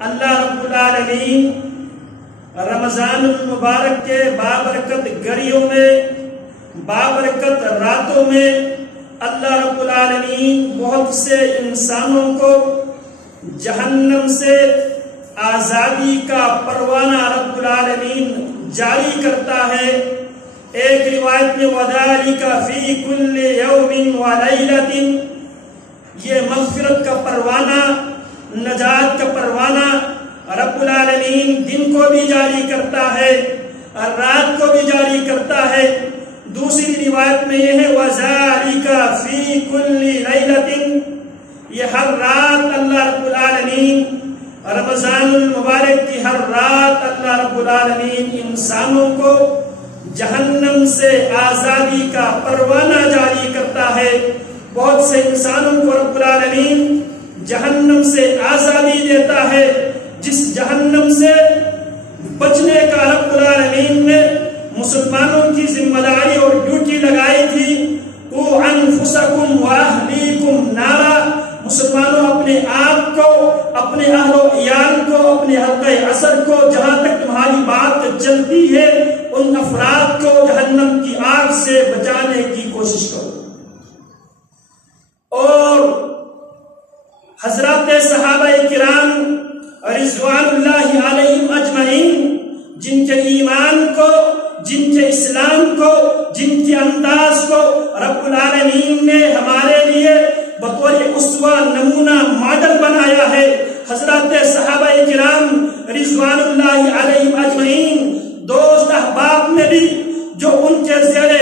اللہ رب العالمین رمضان المبارک کے بابرکت گھڑیوں میں، بابرکت راتوں میں اللہ رب العالمین بہت سے انسانوں کو جہنم سے آزادی کا پروانہ رب العالمین جاری کرتا ہے۔ ایک روایت میں وَذَلِكَ فِي كُلِّ يَوْمٍ وَلَيْلَةٍ، یہ مغفرت کا پروانہ، نجات کا پروانہ رب العالمین دن کو بھی جاری کرتا ہے اور رات کو بھی جاری کرتا ہے۔ دوسری روایت میں یہ ہے وَذَلِكَ فِي كُلِّ لَيْلَةٍ، یہ ہر رات اللہ رب العالمین، رمضان المبارک کی ہر رات اللہ رب العالمین انسانوں کو جہنم سے آزادی کا پروانہ جاری کرتا ہے۔ بہت سے انسانوں کو رب العالمین جہنم سے آزادی دیتا ہے، جس جہنم سے بچنے کا رب العالمین نے مسلمانوں کی ذمہ داری اور ڈیوٹی لگائی تھی۔ قُوا أَنفُسَكُمْ وَأَهْلِيكُمْ نَارًا، مسلمانوں اپنے آپ کو، اپنے اہل و عیال کو، اپنے حلقہ اثر کو، جہاں تک تمہاری بات چلتی ہے ان افراد کو جہنم کی آگ سے بچانے کی کوشش کرو۔ اور حضرات صحابہ کرام رضوان اللہ علیہم اجمعین، جن کے ایمان کو، جن کے اسلام کو، جن کے انداز کو رب العالمین نے ہمارے لیے بطور اسوہ نمونہ ماڈل بنایا ہے، حضرات صحابہ کرام رضوان اللہ علیہم اجمعین دوست احباب میں بھی جو ان کے زیر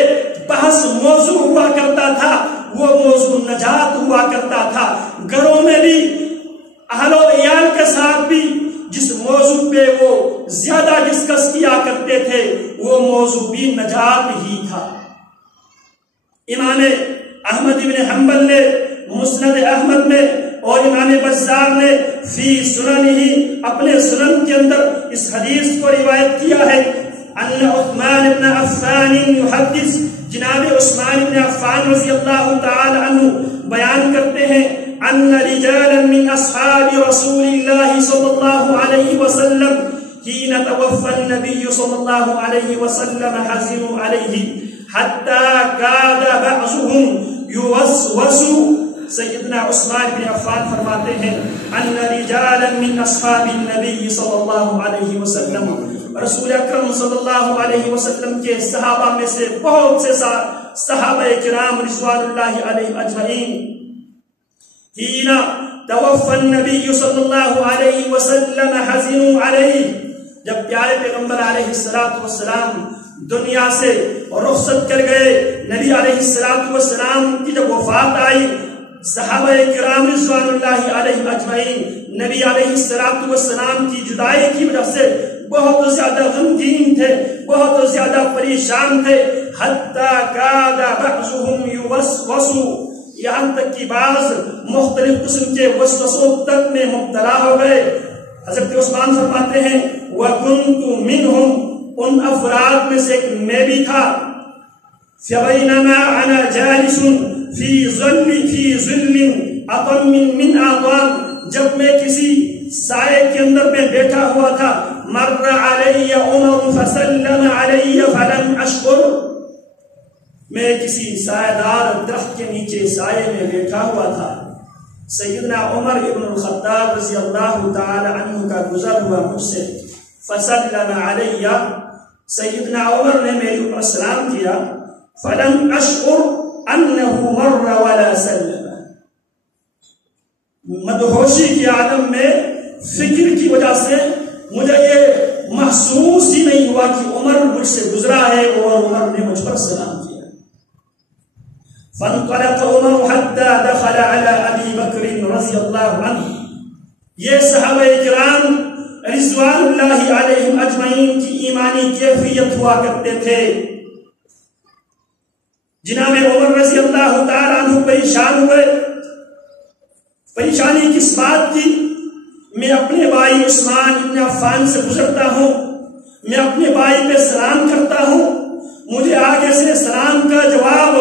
بحث موضوع ہوا کرتا تھا وہ موضوع نجات ہوا کرتا تھا۔ گھروں میں بھی اہل و عیال کے ساتھ بھی جس موضوع پہ وہ زیادہ ڈسکس کیا کرتے تھے وہ موضوع بھی نجات ہی تھا۔ امام احمد بن حنبل نے مسند احمد میں اور امام بزار نے فی سنن ہی اپنے سنن کے اندر اس حدیث کو روایت کیا ہے۔ ان عثمان بن عفان یحدث، جناب عثمان بن عفان رضی اللہ تعالی عنہ بیان کرتے ہیں ان رجالا من اصحاب رسول اللہ صلی اللہ علیہ وسلم حين توفى النبي صلى الله عليه وسلم حزنوا عليه حتى كاد بعضهم يوسوس۔ سیدنا عثمان بن عفان فرماتے ہیں ان رجالا من اصحاب النبی صلی اللہ علیہ وسلم، رسول اکرم صلی اللہ علیہ وسلم کے صحابہ میں سے بہت سے صحابہ کرام رضوان اللہ علیہ اجمعین حين توفى النبی صلی اللہ علیہ وسلم حزنوا علیہ، جب پیارے پیغمبر علیہ السلام دنیا سے رخصت کر گئے، نبی علیہ السلام کی جب وفات آئی، صحابہ کرام رضوان اللہ علیہ اجمعین نبی علیہ السلام کی جدائی کی وجہ سے بہت زیادہ غمگین تھے، بہت زیادہ پریشان تھے۔ حتی کاد بعضهم یوسوس، یہاں تک کہ بعض مختلف قسم کے وسوسوں تک میں مبتلا ہو گئے۔ حضرت عثمان فرماتے ہیں وَكُنْتُ مِنْهُمْ، ان افراد میں سے ایک میں بھی تھا۔ فَبَيْنَمَا أَنَا جَالِسٌ فِي ظِلٍّ أَطَمٍ مِّنْ أَطَامٍ، جب میں کسی سائے کے اندر میں بیٹھا ہوا تھا، مَرَّ عَلَيَّ عُمَرٌ فَسَلَّمَ عَلَيَّ فَلَمْ أَشْعُرْ، میں کسی سائے دار درخت کے نیچے سائے میں بیٹھا ہوا تھا، سیدنا عمر ابن الخطاب رضی اللہ تعالی عنہ کا گزر ہوا مجھ سے، فَسَلَّمَ عَلَيَّ، سیدنا عمر نے میرے اوپر سلام کیا، فَلَمْ أَشْعُرْ أَنَّهُ مَرَّ وَلَا سَلَّمَ، مدہوشی کی عالم میں فکر کی وجہ سے مجھے یہ محسوس ہی نہیں ہوا کہ عمر مجھ سے گزرا ہے اور عمر نے مجھ پر سلام کیا۔ فَانْطَلَقَ عُمَرُ حَتَّى دَخَلَ عَلَى أَبِي بَكْرٍ رضی اللہ عنہ، یہ صحابہ کرام رضوان اللہ علیہم اجمعین کی ایمانی کیفیت ہوا کرتے تھے۔ جناب عمر رضی اللہ تعالیٰ عنہ پریشان ہوئے، پریشانی کس بات کی؟ میں اپنے بھائی عثمان ابن عفان سے گزرتا ہوں، میں اپنے بھائی پہ سلام کرتا ہوں، مجھے آگے سے سلام کا جواب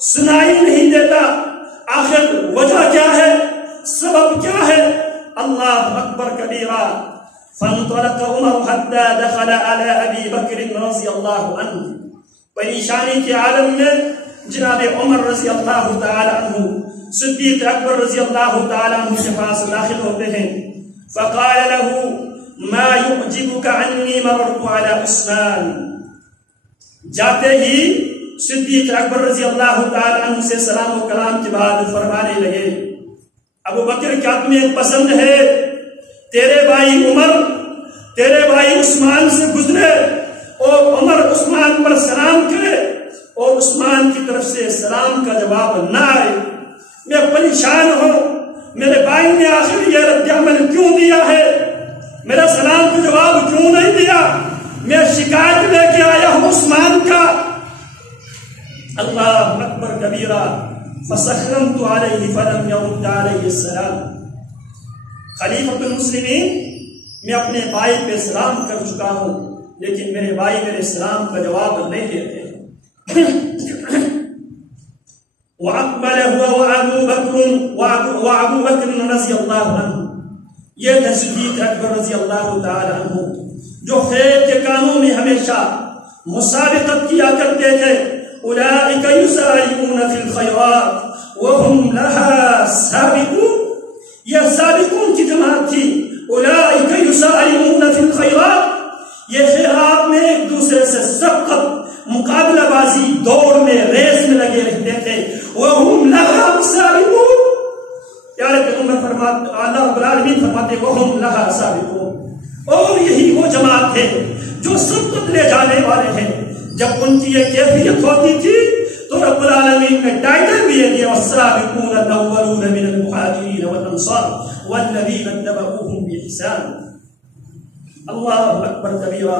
سنائی نہیں دیتا، آخر وجہ کیا ہے، سبب کیا ہے؟ اللہ اکبر کبیرا فانطلق عمر حتى دخل على ابی بکر رضی اللہ عنہ. پریشانی کے عالم میں جناب عمر رضی اللہ تعالی عنہ صدیق اکبر رضی اللہ تعالی عنہ کے پاس داخل ہوتے ہیں. فقال له ما يعجبك عني مررت على عثمان. جاتے ہی صدیق اکبر رضی اللہ تعالی عنہ سے سلام و کلام کے بعد فرمانے لگے ابو بکر کیا تمہیں پسند ہے تیرے بھائی عمر تیرے بھائی عثمان سے گزرے اور عمر عثمان پر سلام کرے اور عثمان کی طرف سے سلام کا جواب نہ آئے؟ میں پریشان ہوں، میرے بھائی نے آخر یہ رد عمل کیوں دیا ہے، میرا سلام کا جواب کیوں نہیں دیا، میں شکایت لے کے آیا ہوں عثمان کا. اللہ اکبر کبیرہ فسلمت علیہ فلم يرد علیہ السلام. خلیفۃ المسلمین، میں اپنے بھائی پہ سلام کر چکا ہوں لیکن میرے بھائی میرے سلام کا جواب نہیں دیتے. وَأَقْبَلَ هُوَ وَأَبُو بَكْرٍ رضی اللہ عنہ. یہ تھے صدیق اکبر رضی اللہ تعالی عنہ جو خیر کے کاموں میں ہمیشہ مسابقت کیا کرتے تھے. أولئك يسارعون في الخيرات وهم لها سابقون. یہ سابقون کی جماعت تھی. أولئك يسارعون في الخيرات، یہ خیرات میں ایک دوسرے سے سبقت مقابلہ بازی دوڑ میں ریس میں لگے رہتے تھے. وهم لها سابقون. پیارے پیغمبر فرماتے اللہ رب العالمین فرماتے وهم لها سابقون. اور یہی وہ جماعت ہے جو سبقت لے جانے والے ہیں. جب ان کی یہ کیفیت ہوتی تھی تو رب العالمین نے ٹائٹل بھی دیا والسابقون الاولون من المہاجرین والانصار والذین اتبعوهم بإحسان. اللہ اکبر کبیرہ.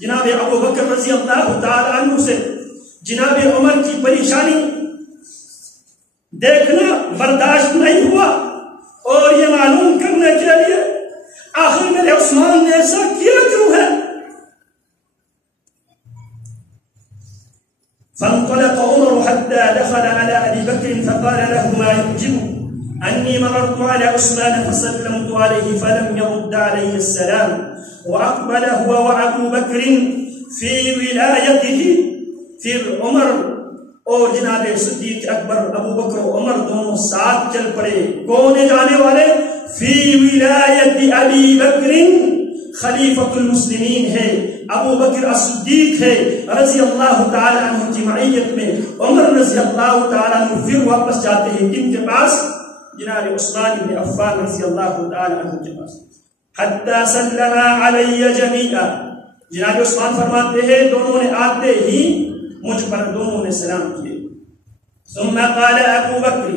جناب ابو بکر رضی اللہ تعالی عنہ سے جناب عمر کی پریشانی دیکھنا برداشت نہیں ہوا اور یہ معلوم کرنے کے لیے آخر میرے عثمان نے ایسا کیا کیوں ہے. فانطلق عمر حتى دخل على ابي بكر فقال له ما يعجبك اني مررت على عثمان فسلمت عليه فلم يرد علي السلام. واقبل هو وابو بكر في ولايته. پھر عمر اور جناب صدیق اکبر ابو بکر و عمر دونوں ساتھ چل پڑے. کون جانے والے؟ فی ولایت ابی بکر، خلیفۃ المسلمین ہے، ابو بکر الصدیق ہے رضی اللہ تعالی عنہ کی معیت میں. عمر رضی اللہ تعالی عنہ پھر واپس جاتے ہیں کن کے پاس؟ جناب عثمان بن عفان رضی اللہ تعالی عنہ کے پاس. حتی سلم علی جمیعا. جناب عثمان فرماتے ہیں دونوں نے آتے ہی مجھ پر دونوں نے سلام کیے. ثم قال ابو بکر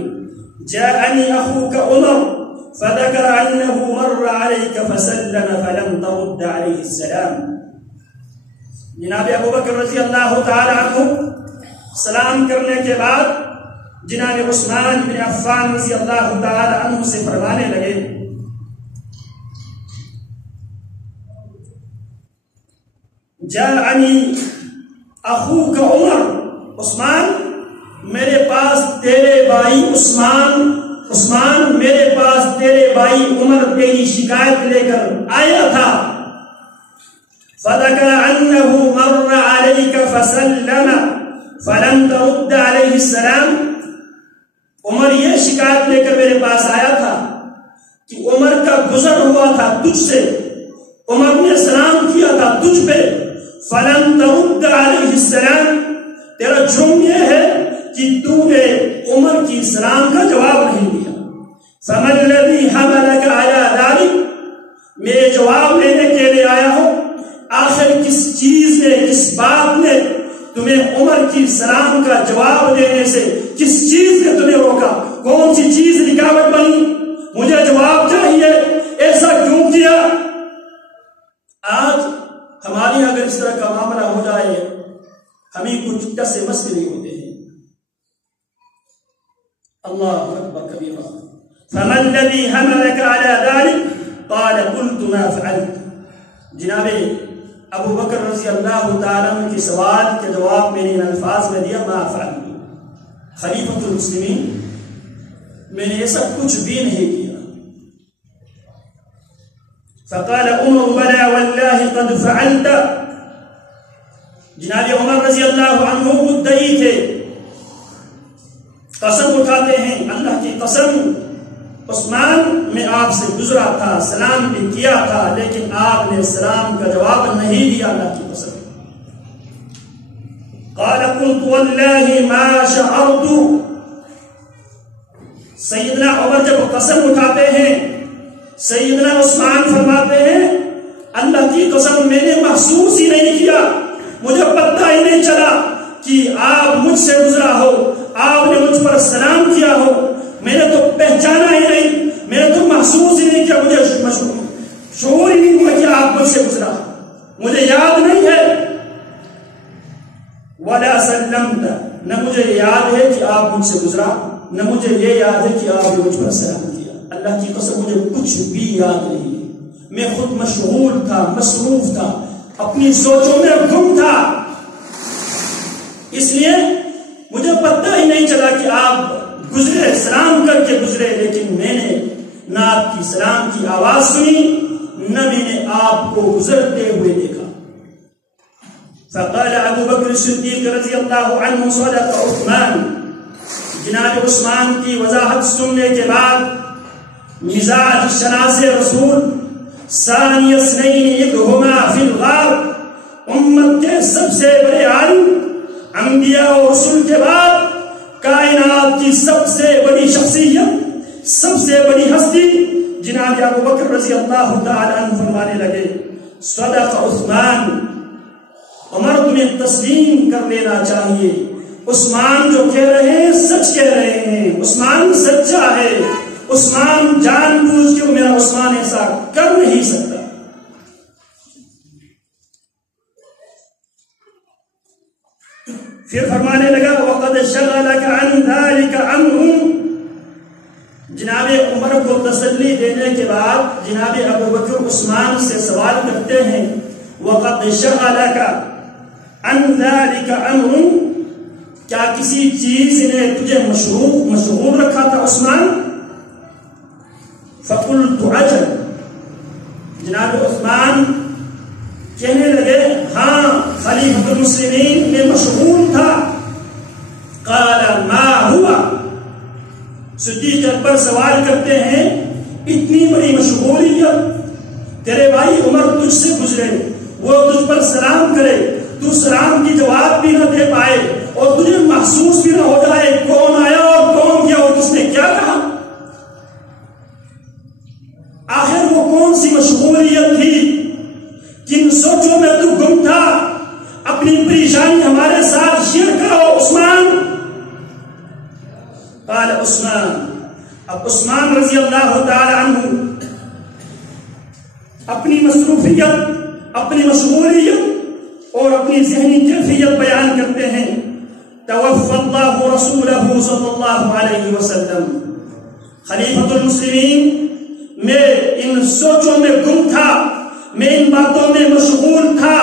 جاءنی اخوک عمر فذكر انه مر عليك فسلم فلم ترد عليه السلام. جناب ابو بکر رضی اللہ تعالی عنہ سلام کرنے کے بعد جناب عثمان بن عفان رضی اللہ تعالی عنہ سے فرمانے لگے جاءنی اخوک عمر. عثمان میرے پاس تیرے بھائی عثمان میرے پاس تیرے بھائی عمر تیری شکایت لے کر آیا تھا. فذكر انه مر عليك فسلم فلم ترد عليه السلام. عمر یہ شکایت لے کر میرے پاس آیا تھا کہ عمر کا گزر ہوا تھا تجھ سے، عمر نے سلام کیا تھا تجھ پہ. فلم ترد عليه السلام، تیرا جرم یہ ہے کہ تو نے عمر کی سلام کا جواب نہیں دیا. فمن الذي حملك على ذلك، میں جواب لینے کے لیے آیا ہوں آخر کس چیز نے کس بات نے تمہیں عمر کی سلام کا جواب دینے سے کس چیز نے تمہیں روکا؟ کون سی چیز رکاوٹ بنی؟ مجھے جواب چاہیے، ایسا کیوں کیا؟ آج ہماری اگر اس طرح کا معاملہ ہو جائے ہمیں کچھ ٹسے مسئلے نہیں ہوتے ہیں. اللہ اکبر کبیرہ. فما الذي حملك على ذلك قال قلت ما فعلت. جناب ابو بکر رضی اللہ تعالیٰ عنہ کے سوال کے جواب میں نے ان الفاظ میں دیا ما فعلت. خلیفۃ المسلمین، میں نے ایسا کچھ بھی نہیں کیا. فقال عمر بلى والله قد فعلت. جناب عمر رضی اللہ عنہ مدعی تھے، قسم اٹھاتے ہیں اللہ کی قسم عثمان میں آپ سے گزرا تھا، سلام بھی کیا تھا، لیکن آپ نے سلام کا جواب نہیں دیا اللہ کی قسم. قال قلت والله ما شعرت. سیدنا عمر جب قسم اٹھاتے ہیں، سیدنا عثمان فرماتے ہیں اللہ کی قسم میں نے محسوس ہی نہیں کیا، مجھے پتہ ہی نہیں چلا کہ آپ مجھ سے گزرا ہو، آپ نے مجھ پر سلام کیا ہو، میں نے تو پہچانا ہی نہیں، میں نے تو محسوس ہی نہیں کیا، مجھے شعور ہی نہیں ہوا کہ آپ مجھ سے گزرا، مجھے یاد نہیں ہے. وَلَا سَلَّمْتَ. نہ مجھے یاد ہے کہ آپ مجھ سے گزرا، نہ مجھے یہ یاد ہے کہ آپ نے مجھ پر سلام کیا. اللہ کی قسم مجھے کچھ بھی یاد نہیں ہے، میں خود مشغول تھا، مصروف تھا، اپنی سوچوں میں گم تھا، اس لیے مجھے پتہ ہی نہیں چلا کہ آپ گزرے، سلام کر کے گزرے، لیکن میں نے نہ آپ کی سلام کی آواز سنی، نہ میں نے آپ کو گزرتے ہوئے دیکھا. فقال ابو بکر الصدیق رضی اللہ عنہ صدق عثمان. جناب عثمان کی وضاحت سننے کے بعد مزاج شناس رسول ثانی اثنین اذ ہما فی الغار، امت کے سب سے بڑے عالم، انبیاء اور رسول کے بعد کائنات کی سب سے بڑی شخصیت، سب سے بڑی ہستی جناب ابو بکر رضی اللہ تعالی عنہ فرمانے لگے صدق عثمان. عمر تمہیں تسلیم کر لینا چاہیے، عثمان جو کہہ رہے ہیں سچ کہہ رہے ہیں، عثمان سچا ہے، عثمان جان بوجھ کے میرا عثمان ایسا کر نہیں سکتا. پھر فرمانے لگا وَقَدْ شَغَلَكَ عَنْ ذَلِكَ أَمْرٌ. جناب عمر کو تسلی دینے کے بعد جناب ابو بکر عثمان سے سوال کرتے ہیں وَقَدْ شَغَلَكَ عَنْ ذَلِكَ أَمْرٌ. کیا کسی چیز نے تجھے مشغول رکھا تھا عثمان؟ فَقُلْتُ عَجَلْ. جناب عثمان کہنے لگے ہاں خلیفۃ المسلمین میں مشغول تھا. قال ما ہوا. صدیق اکبر سوال کرتے ہیں اتنی بڑی مشغولیت، تیرے بھائی عمر تجھ سے گزرے، وہ تجھ پر سلام کرے، تو سلام کی جواب بھی نہ دے پائے اور تجھے محسوس بھی نہ ہو جائے کون آیا اور کون گیا اور کس نے کیا کہا. آخر وہ کون سی مشغولیت تھی، کن سوچوں میں تو گم تھا؟ اپنی پریشانی ہمارے ساتھ شیئر کرو عثمان. قال عثمان. اب عثمان رضی اللہ تعالی عنہ اپنی مصروفیت، اپنی مشغولیت اور اپنی ذہنی کیفیت بیان کرتے ہیں. توفى الله رسوله صلی اللہ علیہ وسلم. خلیفۃ المسلمین میں ان سوچوں میں گم تھا، میں ان باتوں میں مشغول تھا،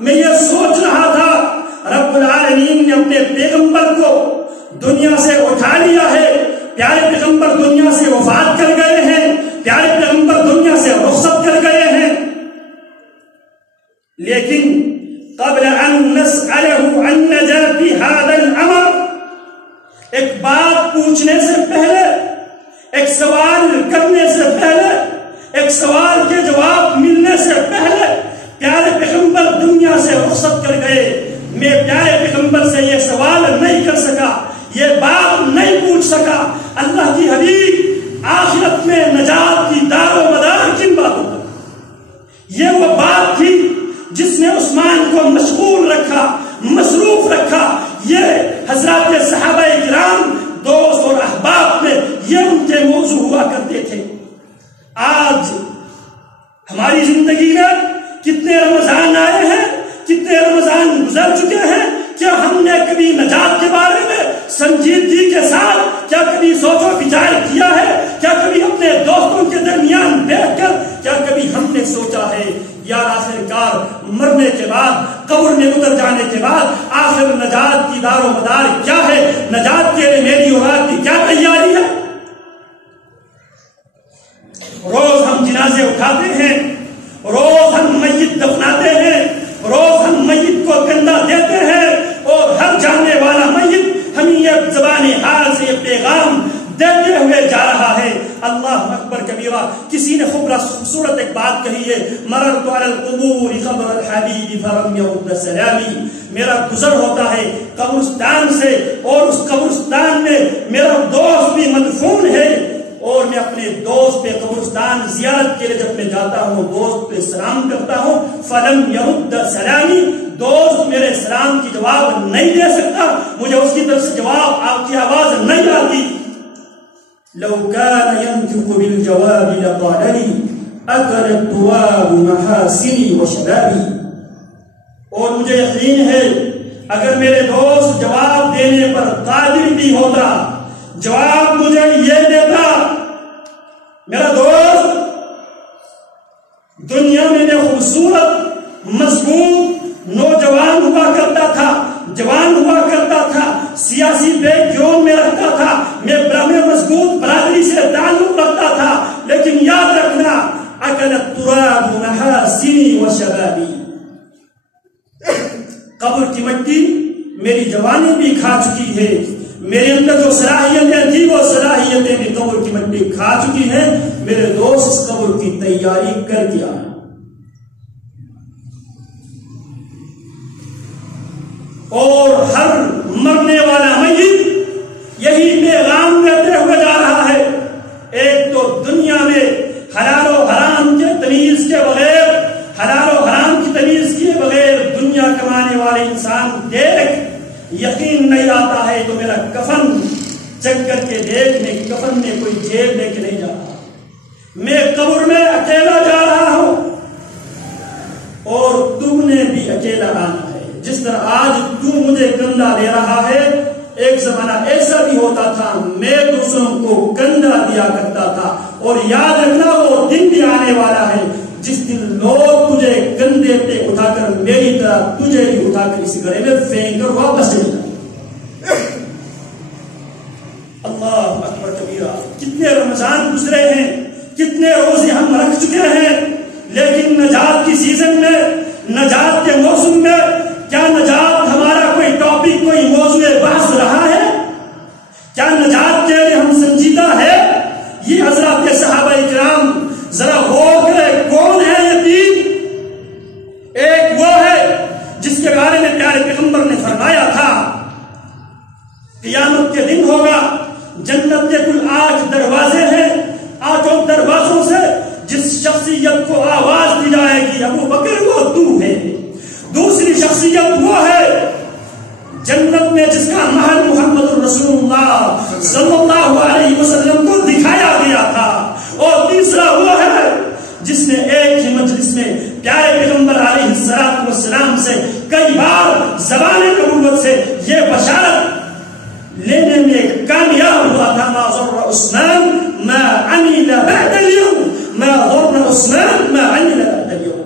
میں یہ سوچ رہا تھا رب العالمین نے اپنے پیغمبر کو دنیا سے اٹھا لیا ہے، پیارے پیغمبر دنیا سے وفات کر گئے ہیں، پیارے پیغمبر دنیا سے رخصت کر گئے ہیں. لیکن قبل ان نسأله عن نجاة هذا الامر، ایک بات پوچھنے سے پہلے، ایک سوال کرنے سے پہلے، ایک سوال کے جواب ملنے سے پہلے پیارے پیغمبر دنیا سے رخصت کر گئے. میں پیارے پیغمبر سے یہ سوال نہیں کر سکا، یہ بات نہیں پوچھ سکا اللہ کی حبیب آخرت میں نجات کی دار و مدار کن باتوں پر. یہ وہ بات تھی جس نے عثمان کو مشغول رکھا، مصروف رکھا. یہ حضرات صحابہ کرام، دوست اور احباب میں یہ ان کے موضوع ہوا کرتے تھے. آج ہماری زندگی میں کتنے رمضان آئے ہیں، کتنے رمضان گزر چکے ہیں، کیا ہم نے کبھی نجات کے بارے میں سنجیدگی کے ساتھ کیا کبھی سوچ و بچار کیا ہے؟ کیا کبھی اپنے دوستوں کے درمیان بیٹھ کر کیا کبھی ہم نے سوچا ہے یار آخر کار مرنے کے بعد، قبر میں اتر جانے کے بعد آخر نجات کی دار و مدار کیا ہے؟ نجات کے لیے میری اور آپ کی کیا تیاری ہے؟ روز ہم جنازے اٹھاتے ہیں، روز ہم میت دفناتے ہیں، روز ہم میت کو گندہ دیتے ہیں، اور ہر جانے والا میت ہمیں یہ زبان حال سے پیغام دیتے ہوئے جا رہا ہے۔ اللہ اکبر کبیرہ۔ کسی نے خوبصورت ایک بات کہی ہے، مررت علی القبور قبر الحبیب فلم یرد سلامی، میرا گزر ہوتا ہے قبرستان سے اور اس قبرستان میں میرا دوست بھی مدفون ہے، اور میں اپنے دوست پہ قبرستان زیارت کے لیے جب میں جاتا ہوں دوست پہ سلام کرتا ہوں، فلم یرد سلامی، دوست میرے سلام کی جواب نہیں دے سکتا، مجھے اس کی طرف سے جواب آپ کی آواز نہیں آتی۔ لو كان ينطق بالجواب لقالني أكل التراب محاسني وشبابي، اور مجھے یقین ہے اگر میرے دوست جواب دینے پر قادر بھی ہوتا، جواب مجھے یہ دیتا، میرا دوست دنیا میں خوبصورت مضبوط نوجوان ہوا کرتا تھا، جوان ہوا کرتا تھا، سیاسی بیک گراؤنڈ میں رکھتا تھا، میں مضبوط برادری سے تعلق رکھتا تھا، لیکن یاد رکھنا اکل التراب محاسنی و شبابی، قبر کی مٹی میری جوانی بھی کھا چکی ہے، میرے اندر جو صلاحیتیں تھی وہ صلاحیتیں بھی قبر کی مٹی کھا چکی ہے، میرے دوست اس قبر کی تیاری کر دیا ہے۔ اور ہر مرنے والا میت یہی پیغام دیتے ہوئے جا رہا ہے، ایک تو دنیا میں حلال و حرام کے تمیز کے بغیر، حلال و حرام کی تمیز کے بغیر دنیا کمانے والے انسان دیکھ یقین نہیں آتا ہے تو میرا کفن چیک کر کے دیکھ، میں کفن میں کوئی جیب لے کے نہیں جا رہا، میں قبر میں اکیلا جا رہا ہوں، اور تم نے بھی اکیلا آنا ہے۔ جس طرح آج تو مجھے کندھا دے رہا ہے، ایک زمانہ ایسا بھی ہوتا تھا میں دوسروں کو کندھا دیا کرتا تھا، اور یاد رکھنا وہ دن بھی آنے والا ہے جس دن لوگ تجھے کندھے پہ اٹھا کر میری طرح تجھے بھی اٹھا کر اس گڑھے میں پھینک کر واپس لے جائیں۔ اللہ اکبر کبیرہ۔ کتنے رمضان گزرے ہیں، کتنے روزے ہم رکھ چکے ہیں، لیکن نجات کی سیزن میں، نجات کے موسم میں کیا نجات ہمارا کوئی ٹاپک، کوئی موضوع بحث رہا ہے؟ کیا نجات کے لیے ہم سنجیدہ ہے؟ یہ حضرات صحابہ کرام ذرا غور کریں، کون ہے یہ تین؟ ایک وہ ہے جس کے بارے میں پیارے پیغمبر نے فرمایا تھا قیامت کے دن ہوگا، جنت کے کل 8 دروازے ہیں، 8 دروازوں سے جس شخصیت کو آواز دی جائے گی ابو بکر وہ تو ہے۔ دوسری شخصیت وہ ہے جنت میں جس کا محل محمد رسول اللہ صلی اللہ علیہ وسلم کو دکھایا گیا تھا، اور تیسرا وہ ہے جس نے ایک ہی مجلس میں پیارے پیغمبر علیہ السلام سے کئی بار زبان نبوت سے یہ بشارت لینے میں کامیاب ہوا تھا، ما ضر عثمان ما عمل بعد اليوم، ما ضر عثمان ما عمل بعد اليوم۔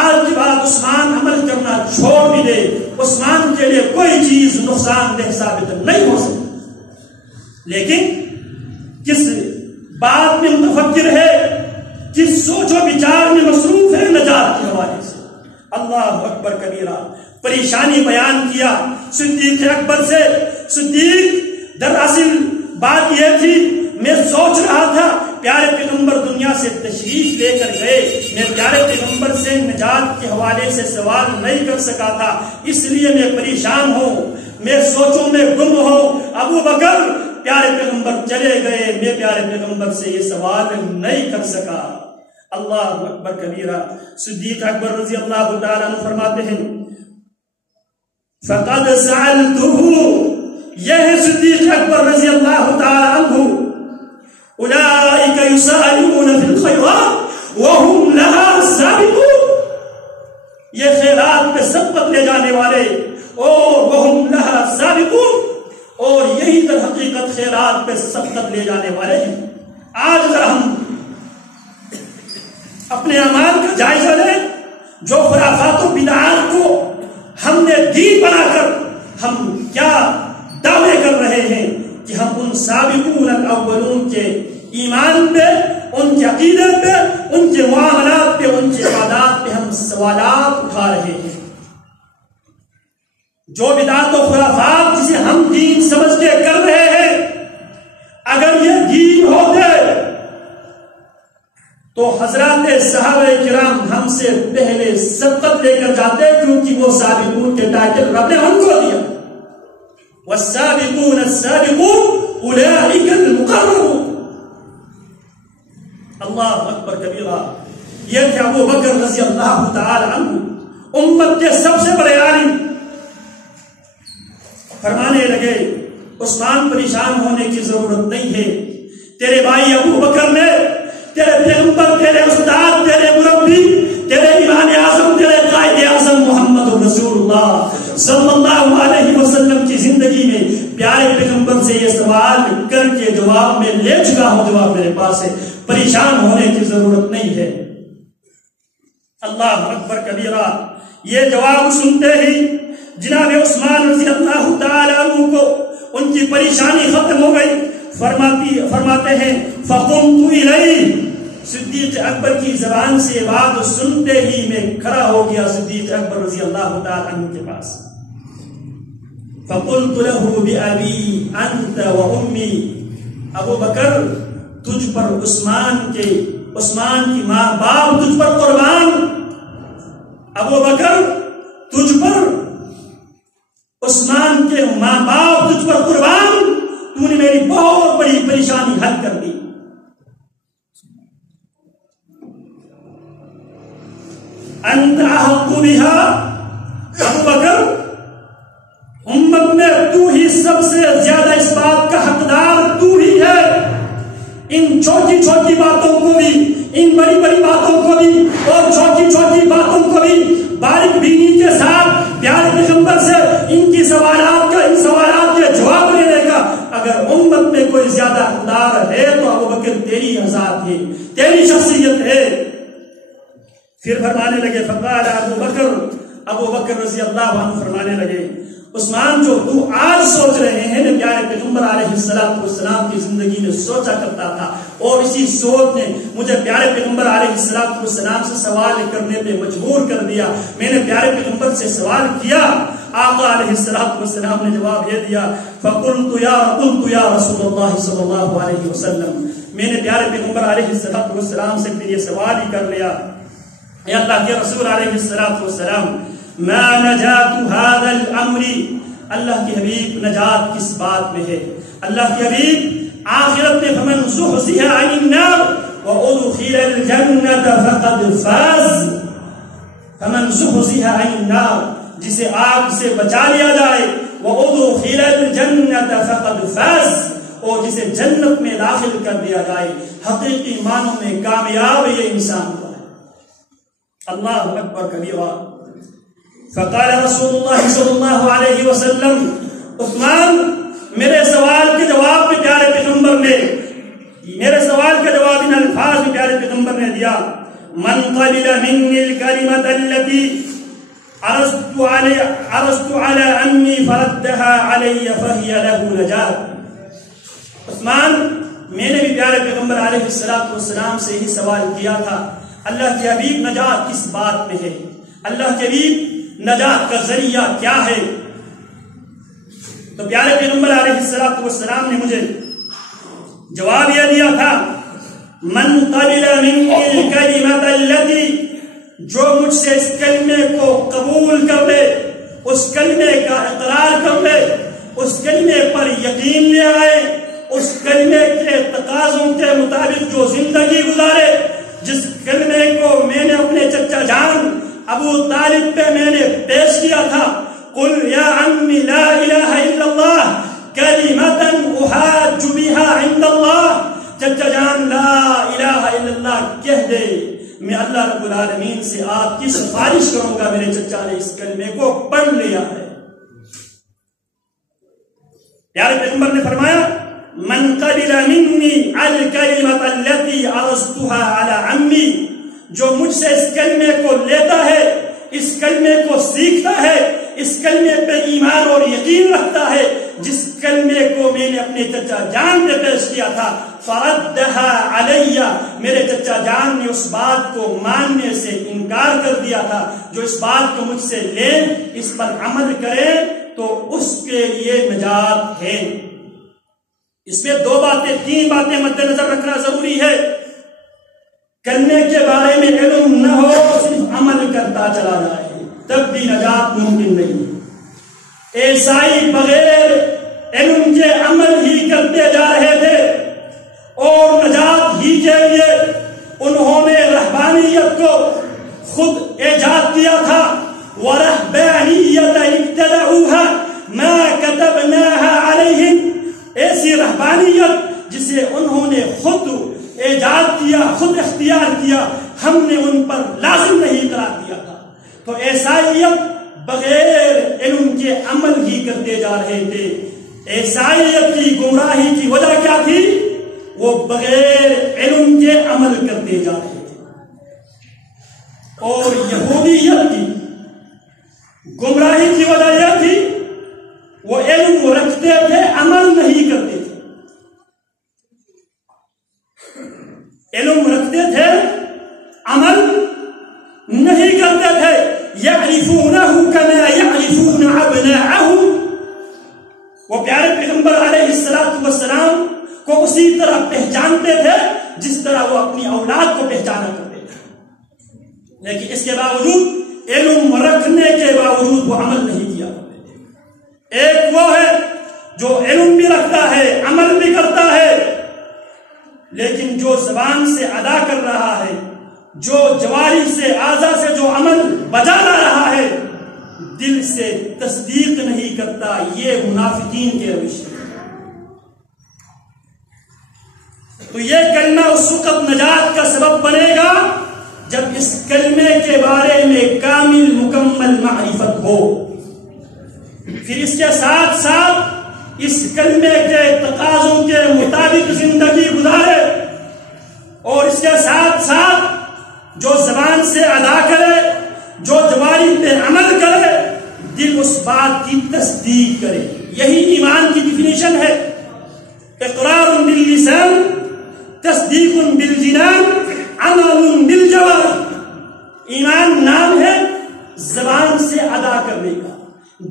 آج کے بعد عثمان عمل کرنا چھوڑ بھی دے، عثمان کے لیے کوئی چیز نقصان دہ ثابت نہیں ہو سکتی، لیکن کس بات میں متفکر ہے، کس سوچ و بچار میں مصروف ہے نجات کے حوالے سے۔ اللہ اکبر کبیرہ۔ پریشانی بیان کیا صدیق اکبر سے۔ صدیق دراصل بات یہ تھی، میں سوچ رہا تھا پیارے پیغمبر دنیا سے تشریف لے کر گئے، میں پیارے پیغمبر سے نجات کے حوالے سے سوال نہیں کر سکا تھا، اس لیے میں پریشان ہوں، میں سوچوں میں گم ہوں۔ ابو بکر پیارے پیغمبر چلے گئے، میں پیارے پیغمبر سے یہ سوال نہیں کر سکا۔ اللہ اکبر کبیرہ۔ صدیق اکبر رضی اللہ تعالیٰ عنہ فرماتے ہیں فقد سألته، یہ ہے صدیق اکبر رضی اللہ تعالیٰ عنہ، اولئک یسارعون فی الخیرات وهم لها سابقون، یہ خیرات پہ سبقت لے جانے والے، اور وهم لها سابقون، اور یہی در حقیقت خیرات پہ سبقت لے جانے والے ہیں۔ آج ذرا ہم اپنے اعمال کا جائزہ لیں، جو خرافات و بدعات کو ہم نے دین بنا کر ہم کیا دعوے کر رہے ہیں کہ ہم ان سابقون الاولون کے ایمان پہ، ان کے عقیدے پہ، ان کے معاملات پہ، سوالات اٹھا رہے ہیں. جو بدعات و خرافات جسے ہم دین سمجھ کے کر رہے ہیں، اگر یہ دین ہوتے تو حضرات صحابہ کرام ہم سے پہلے سبقت لے کر جاتے، کیونکہ وہ سابقون کے ٹائٹل رب نے ہم کو دیا. والسابقون السابقون اولئک المقربون. اللہ اکبر کبیرہ. یہ تھے ابو بکر رضی اللہ تعالی عنہ، امت کے سب سے بڑے عالم. فرمانے لگے عثمان پریشان ہونے کی ضرورت نہیں ہے، تیرے بھائی ابو بکر نے تیرے پیغمبر، تیرے استاد، تیرے مربی، تیرے امام اعظم، تیرے قائد اعظم محمد رسول اللہ صلی اللہ علیہ وسلم کی زندگی میں پیارے پیغمبر سے یہ سوال کر کے جواب میں لے چکا ہوں، جواب میرے پاس ہے، پریشان ہونے کی ضرورت نہیں ہے. اللہ اکبر کبیرہ. یہ جواب سنتے ہی جناب عثمان رضی اللہ تعالی عنہ کو ان کی پریشانی ختم ہو گئی. فرماتے ہیں فقمت الیہ. صدیق اکبر کی زبان سے بات سنتے ہی میں کھڑا ہو گیا صدیق اکبر رضی اللہ تعالی عنہ کے پاس. فقلت له بأبی انت و امی. ابو بکر تجھ پر عثمان کی ماں باپ تجھ پر قربان. ابو بکر تجھ پر عثمان کے ماں باپ تجھ پر قربان. تو نے میری بہت بڑی پریشانی حل کر دی. انت احق بها. ابو بکر امت میں تو ہی سب سے زیادہ اس بات کا حقدار تو ہی ہے. ان چھوٹی چھوٹی باتوں کو بھی، ان بڑی بڑی باتوں کو بھی، اور چھوٹی چھوٹی باتوں کو بھی باریک بینی کے ساتھ پیارے پیغمبر سے ان سوالات کے جواب لینے کا اگر امت میں کوئی زیادہ حقدار ہے تو ابو بکر تیری ذات ہے، تیری شخصیت ہے. پھر فرمانے لگے فقال ابو بکر رضی اللہ عنہ فرمانے لگے عثمان جو تو آج سوچ رہے ہیں نا پیارے پیغمبر علیہ السلام کی زندگی میں سوچا کرتا تھا، اور اسی سوچ نے مجھے پیارے پیغمبر علیہ السلام سے سوال کرنے پہ مجبور کر دیا. میں نے پیارے پیغمبر سے سوال کیا، آقا علیہ السلام نے جواب یہ دیا فقلت یا رسول اللہ صلی اللہ علیہ وسلم. میں نے پیارے پیغمبر علیہ السلام سے پھر یہ سوال ہی کر لیا، اے اللہ کے رسول علیہ السلام ما نجات هذا الامر. اللہ کے حبیب نجات کس بات میں ہے؟ اللہ کے حبیب آخرت میں فمن زحزح عن النار وادخل الجنة فقد فاز. فمن زحزح عن النار، جسے آگ سے بچا لیا جائے، وادخل الجنة فقد فاز، اور جسے جنت میں داخل کر دیا جائے، حقیقی معنوں میں کامیاب یہ انسان ہوا ہے. اللہ اکبر کبیرہ. فقال رسول اللہ صلی اللہ علیہ وسلم عثمان میرے سوال کے جواب میں پیارے پیغمبر نے ان الفاظ میں پیارے پیغمبر نے دیا من قبل منی الکلمۃ التي عرضت على عمي فردها علي فهي له نجات. عثمان میں نے بھی پیارے پیغمبر علیہ السلام سے ہی سوال کیا تھا اللہ کے حبیب نجات کس بات میں ہے؟ اللہ کے حبیب نجات کا ذریعہ کیا ہے؟ تو پیارے پیغمبر علیہ السلام نے مجھے جواب یہ دیا تھا من قبل منی الکلمۃ التي، جو مجھ سے اس کلمے کو قبول کر لے، اس کلمے کا اقرار کر لے، اس کلمے پر یقین لے آئے، اس کلمے کے تقاضوں کے مطابق جو زندگی گزارے، جس کلمے کو میں نے اپنے چچا جان ابو طالب پہ میں نے پیش کیا تھا قل یا عمی لا الہ الا اللہ کلمۃ احاج بها عند اللہ. چچا جان لا الہ الا اللہ کہہ دے، میں اللہ رب العالمین سے آپ کی سفارش کروں گا. میرے چچا نے اس کلمے کو پڑھ لیا ہے. پیارے پیغمبر نے فرمایا من قبل منی الکلمۃ التي عرضتها على عمی، جو مجھ سے اس کلمے کو لیتا ہے، اس کلمے کو سیکھتا ہے، اس کلمے پہ ایمان اور یقین رکھتا ہے، جس کلمے کو میں نے اپنے چچا جان پہ پیش کیا تھا فردها علی، میرے چچا جان نے اس بات کو ماننے سے انکار کر دیا تھا، جو اس بات کو مجھ سے لے اس پر عمل کرے تو اس کے لیے نجات ہے۔ اس میں تین باتیں مد نظر رکھنا ضروری ہے۔ کرنے کے بارے میں علم نہ ہو، صرف عمل کرتا چلا جائے، تب بھی نجات ممکن نہیں۔ عیسائی بغیر علم کے عمل ہی کرتے جا رہے تھے اور نجات ہی کے لیے انہوں نے رہبانیت کو خود ایجاد کیا تھا۔ وَرَهْبَانِيَّةَ ابْتَدَعُوهَا مَا كَتَبْنَاهَا عَلَيْهِمْ، ایسی رہبانیت جسے انہوں نے خود ایجاد کیا، خود اختیار کیا، ہم نے ان پر لازم نہیں قرار دیا تھا۔ تو عیسائیت بغیر علم کے عمل ہی کرتے جا رہے تھے۔ عیسائیت کی گمراہی کی وجہ کیا تھی؟ وہ بغیر علم کے عمل کرتے جا رہے تھے۔ اور یہودیت کی گمراہی کی وجہ یہ تھی وہ علم رکھتے تھے، عمل نہیں کرتے تھے۔ علم رکھتے تھے، عمل نہیں کرتے تھے۔ يَعْرِفُونَهُ كَمَا يَعْرِفُونَ أَبْنَاءَهُمْ، وہ پیارے پیغمبر علیہ السلام کو اسی طرح پہچانتے تھے جس طرح وہ اپنی اولاد کو پہچانا کرتے تھے، لیکن اس کے باوجود علم رکھنے کے باوجود وہ عمل نہیں کیا کرتے تھے۔ ایک وہ ہے جو علم بھی رکھتا ہے، عمل بھی کرتا ہے، لیکن جو زبان سے ادا کر رہا ہے، جو جواری سے اعضاء سے جو عمل بجا لا رہا ہے، دل سے تصدیق نہیں کرتا، یہ منافقین کے روش ہے۔ تو یہ کلمہ اس وقت نجات کا سبب بنے گا جب اس کلمے کے بارے میں کامل مکمل معرفت ہو، پھر اس کے ساتھ ساتھ اس کلمے کے تقاضوں کے مطابق زندگی گزارے، اور اس کے ساتھ ساتھ جو زبان سے ادا کرے، جو جواری پہ عمل کرے، دل اس بات کی تصدیق کرے۔ یہی ایمان کی ڈیفینیشن ہے۔ اقرار باللسان، تصدیق بالجنان، عمل بالجوارح۔ ایمان نام ہے زبان سے ادا کرنے کا،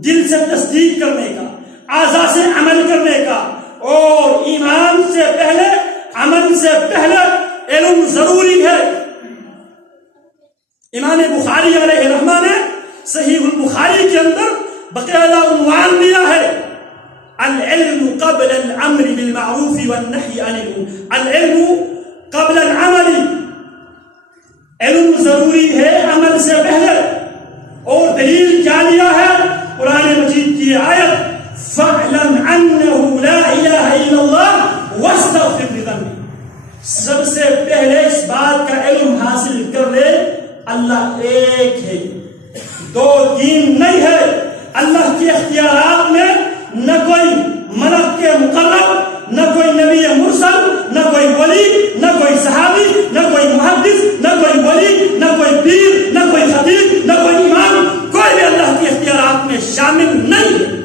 دل سے تصدیق کرنے کا، اعضاء سے عمل کرنے کا، اور ایمان سے پہلے، عمل سے پہلے علم ضروری ہے۔ امام بخاری علیہ رحمہ نے صحیح البخاری کے اندر باقاعدہ عنوان دیا ہے، العلم قبل الامر بالمعروف والنهي عن المنکر، العلم قبل العمل، علم ضروری ہے عمل سے پہلے۔ اور دلیل کیا لیا ہے؟ قرآن مجید کی آیت فَاعْلَمْ أَنَّهُ لَا إِلَهَ إِلَّا اللَّهُ وَاسْتَغْفِرْ لِذَنبِكَ، سب سے پہلے اس بات کا علم حاصل کر لے اللہ ایک ہے، دو تین نہیں ہے۔ اللہ کے اختیارات میں نہ کوئی ملک کے مقرب، نہ کوئی نبی مرسل، نہ کوئی ولی، نہ کوئی صحابی، نہ کوئی محدث، نہ کوئی ولی، نہ کوئی پیر، نہ کوئی خطیب، نہ کوئی امام، کوئی بھی اللہ کے اختیارات میں شامل نہیں ہے۔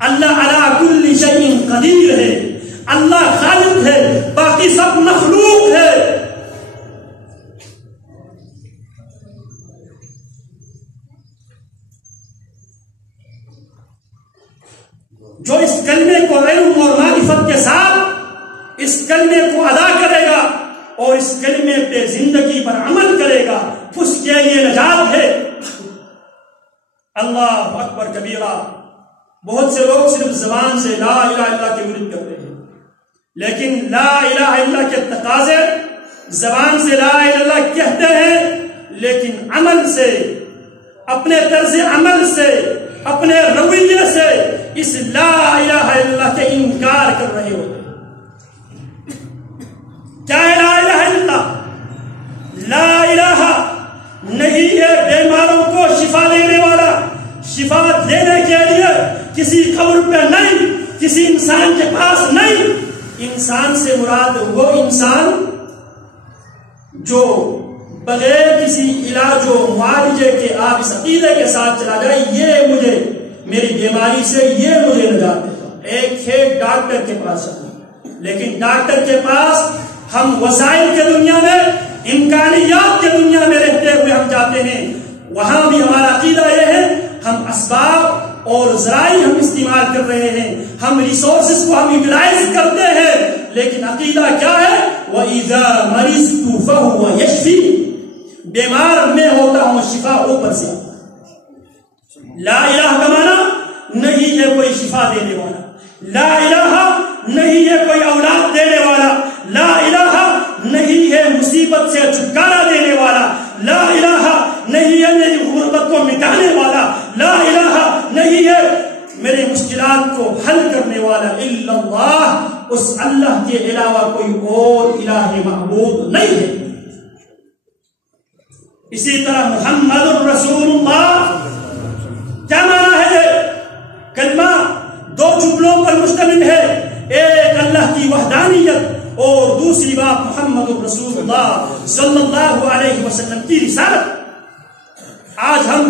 اللہ علی کل شیء قدیر ہے، اللہ خالق ہے، باقی سب مخلوق ہے۔ جو اس کلمے کو علم اور معرفت کے ساتھ اس کلمے کو ادا کرے گا اور اس کلمے پہ زندگی پر عمل کرے گا، اس کے لیے نجات ہے۔ اللہ اکبر کبیرہ۔ بہت سے لوگ صرف زبان سے لا الہ الا اللہ کی ورد کرتے ہیں، لیکن لا الہ الا اللہ کے تقاضے، زبان سے لا الہ الا اللہ کہتے ہیں لیکن عمل سے، اپنے طرز عمل سے، اپنے رویے سے اس لا الہ الا اللہ کے انکار کر رہے ہوتے ہیں۔ کیا ہے لا الہ الا اللہ؟ لا الہ نہیں ہے بیماروں کو شفا دینے والا، شفا دینے کے لیے کسی قبر پہ نہیں، کسی انسان کے پاس نہیں۔ انسان سے مراد وہ انسان جو بغیر کسی علاج و معالجے کے آپ اس عقیدے کے ساتھ چلا جائے یہ مجھے میری بیماری سے یہ مجھے نجات دے گا۔ ایک ہے ڈاکٹر کے پاس جانا، لیکن ڈاکٹر کے پاس ہم وسائل کے دنیا میں، امکانیات کے دنیا میں رہتے ہوئے ہم جاتے ہیں، وہاں بھی ہمارا عقیدہ یہ ہے ہم اسباب اور ذرائع ہم استعمال کر رہے ہیں، ہم ریسورسز کو ہم یوٹیلائز کرتے ہیں، لیکن عقیدہ کیا ہے؟ وَإِذَا مَرِضْتُ فَهُوَ يَشْفِي، بیمار میں ہوتا ہوں شفا اوپر سے۔ لا الہ کا معنی نہیں ہے کوئی شفا دینے والا، لا الہ نہیں ہے کوئی اولاد دینے والا، لا الہ نہیں ہے مصیبت سے چھٹکارا دینے والا، لا الہ نہیں ہے میری غربت کو مٹانے والا، لا الہ نہیں ہے میرے مشکلات کو حل کرنے والا، الا اللہ، اس اللہ کے علاوہ کوئی اور الہ معبود نہیں ہے۔ اسی طرح محمد الرسول اللہ، کیا معنی ہے یہ کلمہ؟ دو جملوں پر مشتمل ہے، ایک اللہ کی وحدانیت اور دوسری بات محمد الرسول اللہ صلی اللہ علیہ وسلم کی رسالت۔ آج ہم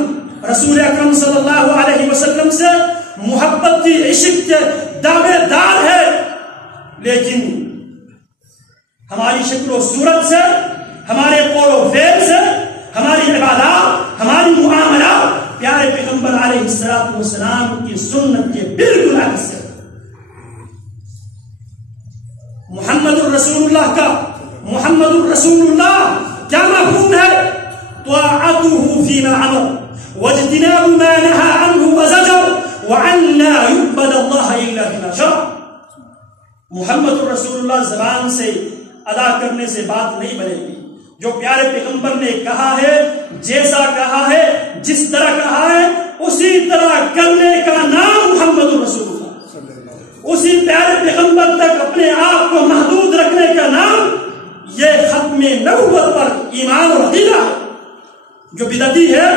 رسول اکرم صلی اللہ علیہ وسلم سے محبت کی عشق کے دعوے دار ہے، لیکن ہماری شکل و صورت سے، ہمارے قول و فعل سے، ہماری عبادات، ہماری معاملات پیارے پیغمبر علیہ السلام کی سنت کے بالکل عکس ہے۔ محمد الرسول اللہ کا، محمد الرسول اللہ کیا مفہوم ہے؟ طاعته فيما امر واجتناب ما نهى عنه وزجر وان لا يعبد الله الا بما شرع۔ محمد الرسول اللہ زبان سے ادا کرنے سے بات نہیں بنے گی، جو پیارے پیغمبر نے کہا ہے، جیسا کہا ہے، جس طرح کہا ہے، اسی طرح کرنے کا نام محمد الرسول اللہ، اسی پیارے پیغمبر تک اپنے آپ کو محدود رکھنے کا نام، یہ ختم نبوت پر ایمان اور عقیدہ ہے۔ جو بدعتی ہے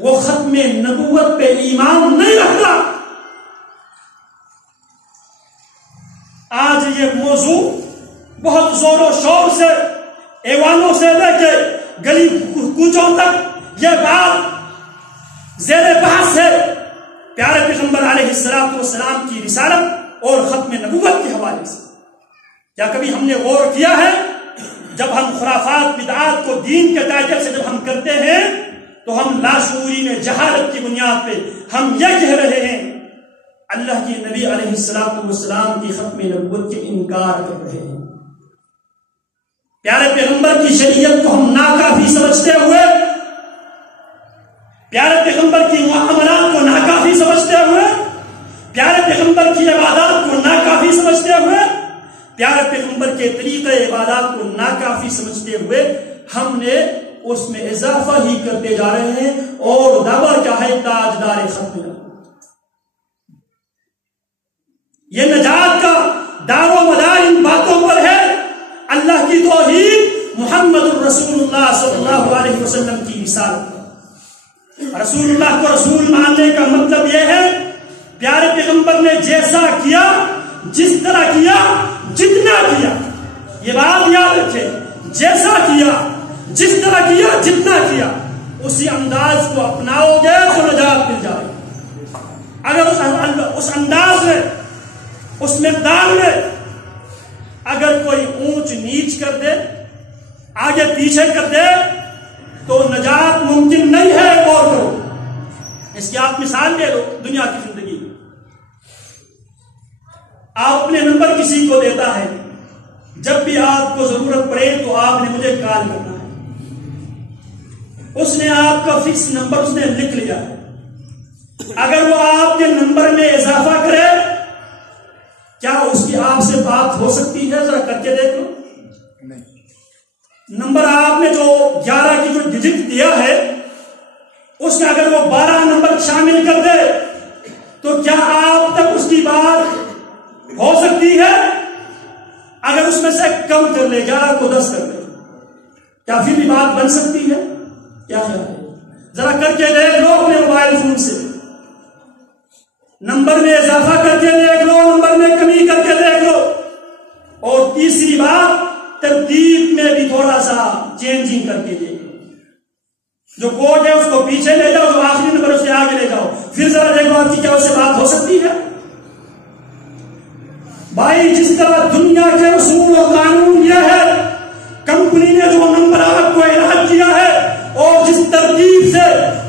وہ ختم نبوت پہ ایمان نہیں رکھتا۔ آج یہ موضوع بہت زور و شور سے، ایوانوں سے لے کے گلی کوچوں تک یہ بات زیر بحث ہے، پیارے پیغمبر علیہ السلام کی رسالت اور ختم نبوت کے حوالے سے۔ کیا کبھی ہم نے غور کیا ہے جب ہم خرافات بدعات کو دین کے ٹائٹل سے جب ہم کرتے ہیں تو ہم لاشعوری میں جہالت کی بنیاد پہ ہم یہ کہہ رہے ہیں اللہ کے نبی علیہ السلام کی ختم نبوت کے انکار کر رہے ہیں، پیارے پیغمبر کی شریعت کو ہم ناکافی سمجھتے ہوئے، پیارے پیغمبر کی معاملات کو ناکافی سمجھتے ہوئے، پیارے پیغمبر کی عبادات کو ناکافی سمجھتے ہوئے، پیارے پیغمبر کے طریقے عبادات کو ناکافی سمجھتے ہوئے ہم نے اس میں اضافہ ہی کرتے جا رہے ہیں اور دعویٰ کیا ہے؟ تاجدار ختم نبوت۔ یہ نجات کا دار و مدار ان باتوں پر ہے، اللہ کی توحید، محمد الرسول اللہ صلی اللہ علیہ وسلم کی رسالت۔ رسول اللہ کو رسول ماننے کا مطلب یہ ہے پیارے پیغمبر نے جیسا کیا، جس طرح کیا، جتنا کیا، یہ بات یاد رکھے، جیسا کیا، جس طرح کیا، جتنا کیا، اسی انداز کو اپناؤ گے تو نجات مل جائے گی۔ اگر اس انداز میں، اس مقدار میں اگر کوئی اونچ نیچ کر دے، آگے پیچھے کر دے تو نجات ممکن نہیں ہے۔ اور اس کی آپ مثال لے لو دنیا کی زندگی، آپ اپنے نمبر کسی کو دیتا ہے، جب بھی آپ کو ضرورت پڑے تو آپ نے مجھے کال کرنا ہے، اس نے آپ کا فکس نمبر اس نے لکھ لیا ہے، اگر وہ آپ کے نمبر میں اضافہ کرے کیا اس کی آپ سے بات ہو سکتی ہے؟ ذرا کر کے دیکھ لو۔ نمبر آپ نے جو 11 کی جو ڈیجٹ دیا ہے اس میں اگر وہ 12 نمبر شامل کر دے تو کیا آپ تک اس کی بات ہو سکتی ہے؟ اگر اس میں سے کم کر لے، 11 کو 10 کر لے، کیا پھر بھی بات بن سکتی ہے؟ کیا خیال ہے؟ ذرا کر کے دیکھ لو اپنے موبائل فون سے، نمبر میں اضافہ کر کے دیکھ لو، نمبر میں کمی کر کے دیکھ لو، اور تیسری بات ترتیب میں بھی تھوڑا سا چینجنگ کر کے دیکھ لو، جو کوڈ ہے اس کو پیچھے لے جاؤ، جو آخری نمبر اس سے آگے لے جاؤ، پھر ذرا دیکھو آپ کی کیا اس سے بات ہو سکتی ہے؟ بھائی جس طرح دنیا کے اصول و قانون یہ ہے، کمپنی نے جو نمبر آپ کو اعلان کیا ہے اور جس ترتیب سے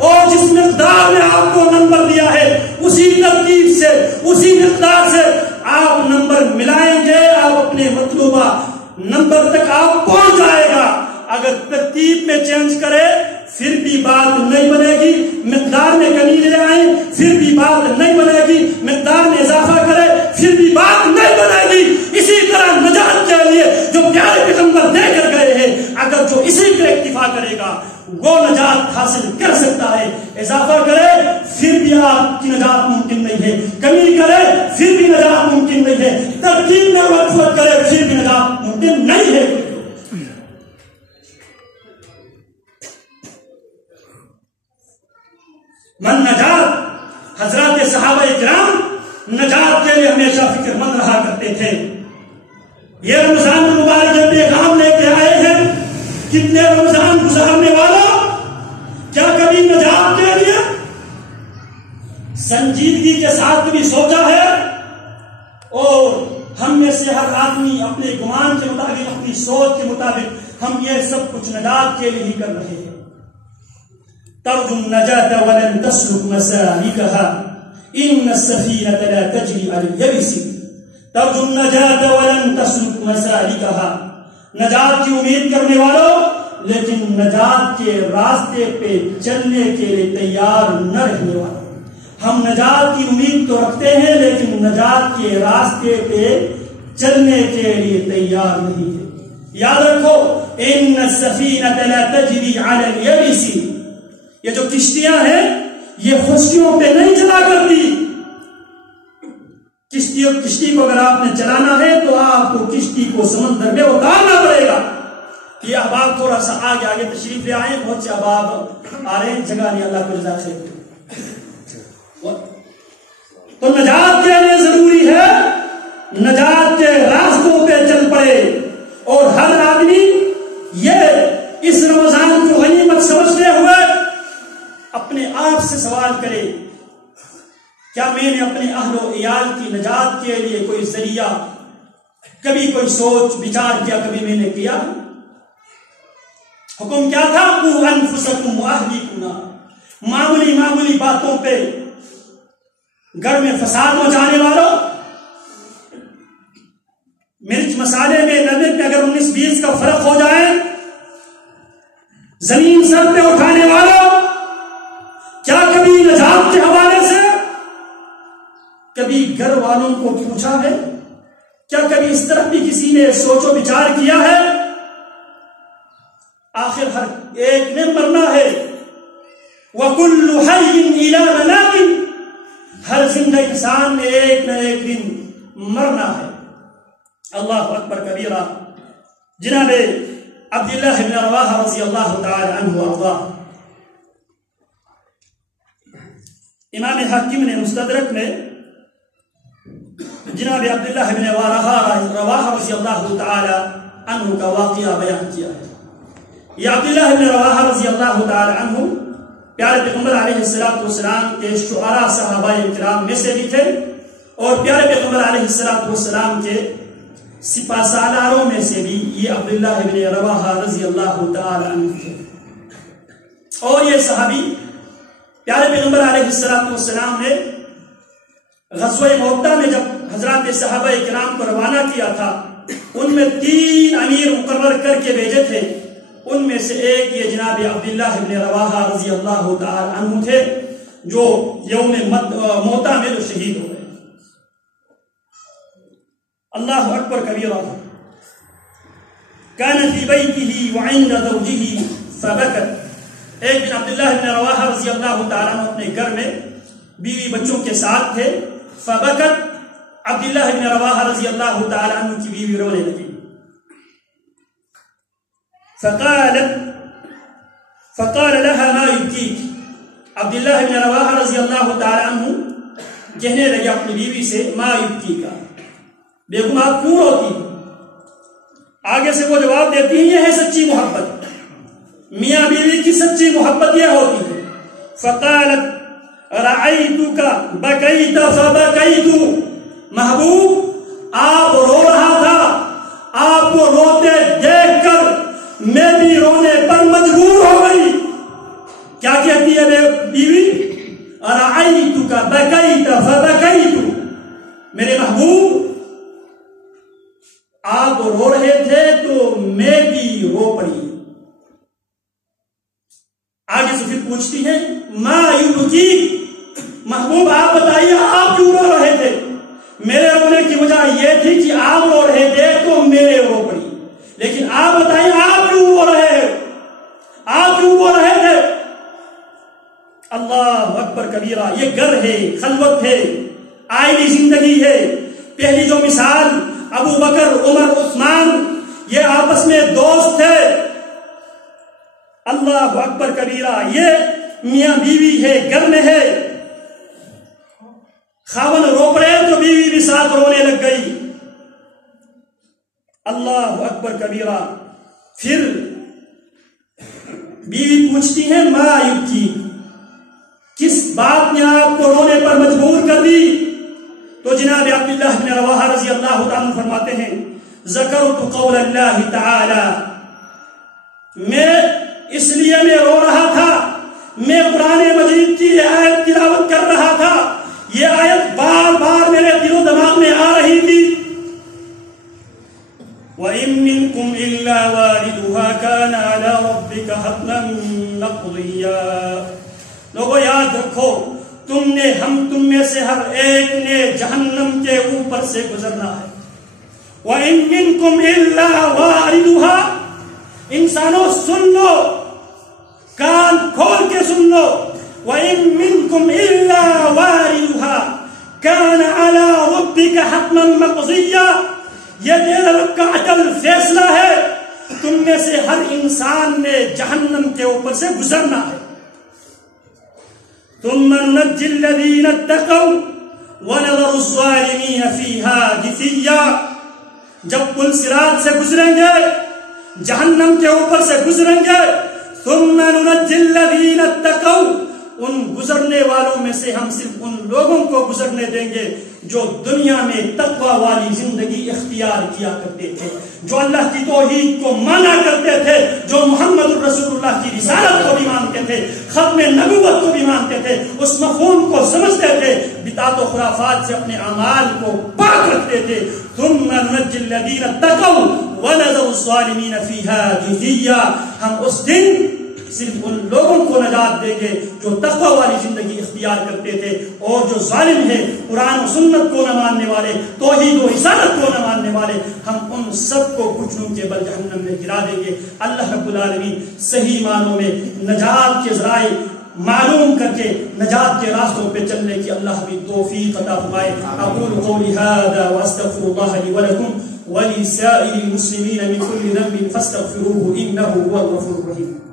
اور جس مقدار میں آپ کو نمبر دیا ہے، اسی ترتیب سے اسی مقدار سے آپ نمبر ملائیں گے، آپ اپنے مطلوبہ نمبر تک آپ پہنچ جائے گا۔ اگر ترتیب میں چینج کرے پھر بھی بات نہیں بنے گی، مقدار میں کمی لے آئیں پھر بھی بات نہیں بنے گی، مقدار میں اضافہ کرے پھر بھی بات نہیں بنے گی۔ اسی طرح نجات کے لیے جو پیارے پیغمبر دے کر گئے ہیں، اگر جو اسی پہ اکتفا کرے گا وہ نجات حاصل کر سکتا ہے۔ اضافہ کرے پھر بھی آپ کی نجات ممکن نہیں ہے، کمی کرے پھر بھی نجات ممکن نہیں ہے، ترتیب میں وقفت کرے پھر بھی نجات ممکن نہیں ہے۔ من نجات، حضرات صحابہ کرام نجات کے لیے ہمیشہ فکر مند رہا کرتے تھے۔ یہ رمضان المبارک کے پیغام لے کے آئے ہیں، کتنے رمضان گزارنے والا کیا کبھی نجات کے لیے سنجیدگی کے ساتھ بھی سوچا ہے؟ اور ہم میں سے ہر آدمی اپنے گمان کے مطابق، اپنی سوچ کے مطابق ہم یہ سب کچھ نجات کے لیے ہی کر رہے ہیں۔ ترجو النجاة ولن تسلك مسالكها إن السفينة لا تجري على اليبس ترجو النجاة ولن تسلك مسالكها، نجات کی امید کرنے والوں لیکن نجات کے راستے پہ چلنے کے لیے تیار نہ رہنے والوں۔ ہم نجات کی امید تو رکھتے ہیں لیکن نجات کے راستے پہ چلنے کے لیے تیار نہیں ہے۔ یاد رکھو، ان السفينة لا تجري على اليبس، یہ جو کشتیاں ہیں یہ خشکیوں پہ نہیں چلا کرتی۔ کشتی کو اگر آپ نے چلانا ہے تو آپ کو کشتی کو سمندر میں اتارنا پڑے گا۔ یہ احباب تھوڑا سا آگے تشریف لے آئے، بہت سے احباب آ رہے ہیں، جگہ نہیں، اللہ کو جزا خیر۔ تو نجات کے لیے ضروری ہے نجات کے راستوں پہ چل پڑے، اور ہر آدمی یہ اس رمضان کو غنیمت سمجھتے ہوئے اپنے آپ سے سوال کرے، کیا میں نے اپنے اہل و عیال کی نجات کے لیے کوئی ذریعہ کبھی کوئی سوچ بچار کیا، کبھی میں نے کیا؟ حکم کیا تھا؟ قوا انفسکم واہلیکم نارا، معمولی باتوں پہ گھر میں فساد مچانے والوں، مرچ مسالے میں نمک میں اگر 19-20 کا فرق ہو جائے، زمین سر پہ اٹھانے والوں، کیا کبھی نجات کے حوالے سے کبھی گھر والوں کو پوچھا ہے؟ کیا کبھی اس طرح بھی کسی نے سوچ و بچار کیا ہے؟ آخر ہر ایک نے مرنا ہے، وَكُلُّ حَيٍّ إِلَىٰ مَنَاقٍ، ہر زندہ انسان نے ایک نہ ایک دن مرنا ہے۔ اللہ اکبر کبیرہ۔ جناب عبداللہ بن رواحہ رضی اللہ تعالی عنہ وارضاہ، امام حاکم نے مستدرک میں جناب عبداللہ بن رواحہ رضی اللہ تعالی عنہ کا واقعہ بیان کیا ہے۔ یہ عبداللہ بن رواحہ رضی اللہ تعالی عنہ پیارے پیغمبر علیہ السلام کے شعراء صحابہ کرام میں سے بھی تھے، اور پیارے پیغمبر علیہ السلام کے سپہ سالاروں میں سے بھی یہ عبداللہ بن رواحہ رضی اللہ تعالی عنہ تھے۔ اور یہ صحابی پیارے پیغمبر علیہ السلام نے غزوہ مؤتہ میں جب حضرات صحابہ کرام کو روانہ کیا تھا، ان میں 3 امیر مقرر کر کے بھیجے تھے۔ ان میں سے ایک یہ جناب عبداللہ بن رواحہ رضی اللہ تعالی عنہ تھے، جو یوم مؤتہ میں جو شہید ہو گئے۔ اللہ اکبر کبیرہ۔ کان فی بیتہ وعند زوجہ فبکت، ایک دن عبداللہ بن رواحہ رضی اللہ تعالیٰ عنہ اپنے گھر میں بیوی بچوں کے ساتھ تھے، فبکت، عبداللہ بن رواحہ رضی اللہ تعالیٰ عنہ کی بیوی رونے لگی۔ فقال لها ما يبكيك، عبداللہ بن رواحہ رضی اللہ تعالیٰ عنہ کہنے لگے اپنی بیوی سے، ما يبكيك، بیگم آپ کیوں روتی؟ آگے سے وہ جواب دیتی ہیں، یہ ہے سچی محبت، میاں بیوی کی سچی محبت یہ ہوتی ہے۔ فقالت رعیتک بکیت فبکیت، محبوب آپ رو رہا تھا، آپ کو روتے دیکھ کر میں بھی رونے پر مجبور ہو گئی. کیا کہتی ہے بیوی؟ ارأیتک بکیت فبکیت. میرے محبوب آپ رو رہے تھے تو میں بھی رو پڑی. آگے سے پھر پوچھتی ہیں ما یبکیک. محبوب آپ بتائیے آپ کیوں رو رہے تھے؟ میرے رونے کی وجہ یہ تھی کہ آپ رو رہے تھے تو میرے رو پڑی. لیکن آپ بتائیے آپ کیوں رو رہے ہیں؟ آپ کیوں رو رہے تھے؟ اللہ اکبر کبیرہ. یہ گھر ہے، خلوت ہے، آئلی زندگی ہے. پہلی جو مثال ابو بکر، عمر، عثمان، یہ آپس میں دوست تھے. اللہ اکبر کبیرہ. یہ میاں بیوی ہے، گھر میں ہے. خاون رو پڑے تو بیوی بھی ساتھ رونے لگ گئی. اللہ اکبر کبیرہ. پھر بیوی پوچھتی ہے ما یبکیک، کس بات نے آپ کو رونے پر مجبور کر دی؟ تو جناب عبداللہ بن رواحہ رضی اللہ تعالیٰ فرماتے ہیں ذکرت قول اللہ تعالی. میں اس لیے میں رو رہا تھا، میں قرآن مجید کی آیت تلاوت کر رہا تھا. یہ آیت بار بار میرے دل و دماغ میں آ رہی تھی. وَإِن مِّنكُمْ إِلَّا وَارِدُهَا كَانَ عَلَى رَبِّكَ حَتْمًا مَّقْضِيًّا. لوگوں یاد رکھو، تم میں سے ہر ایک نے جہنم کے اوپر سے گزرنا ہے. وَإِن مِّنكُمْ إِلَّا وَارِدُهَا. انسانوں سن لو، کان کھول کے سن لو. وَإِن مِّنكُمْ إِلَّا وَارِدُهَا كَانَ عَلَى رَبِّكَ حَتْمًا مَّقْضِيًّا. یہ تیرے رب کا عدل فیصلہ ہے، تم میں سے ہر انسان نے جہنم کے اوپر سے گزرنا ہے. ثم ننجي الذين اتقوا ونذر الظالمين فيها جثيا. جب پل صراط سے گزریں گے، جہنم کے اوپر سے گزریں گے، ثم ننجي الذين اتقوا، ان گزرنے والوں میں سے ہم صرف ان لوگوں کو گزرنے دیں گے جو دنیا میں تقوی والی زندگی اختیار کیا کرتے تھے، جو اللہ کی توحید کو مانا کرتے تھے، جو محمد رسول اللہ کی رسالت کو بھی مانتے تھے، ختم نبوت کو بھی مانتے تھے، اس مفہوم کو سمجھتے تھے، بدعات و خرافات سے اپنے اعمال کو پاک رکھتے تھے. ثم ننجي الذين اتقوا ونذر الظالمين فيها جثيا. ہم اس دن صرف ان لوگوں کو نجات دیں گے جو تقوی والی زندگی اختیار کرتے تھے، اور جو ظالم ہے، قرآن و سنت کو نہ ماننے والے، توحید و رسالت کو نہ ماننے والے، ہم ان سب کو گھٹنوں کے بل جہنم میں گرا دیں گے. اللہ رب العالمین صحیح معنوں میں نجات کے ذرائع معلوم کر کے نجات کے راستوں پہ چلنے کی اللہ بھی توفیق عطا فرمائے. اقول قولی هذا واستغفر الله لي ولكم ولسائر المسلمين من كل ذنب فاستغفروه انه هو الغفور الرحيم.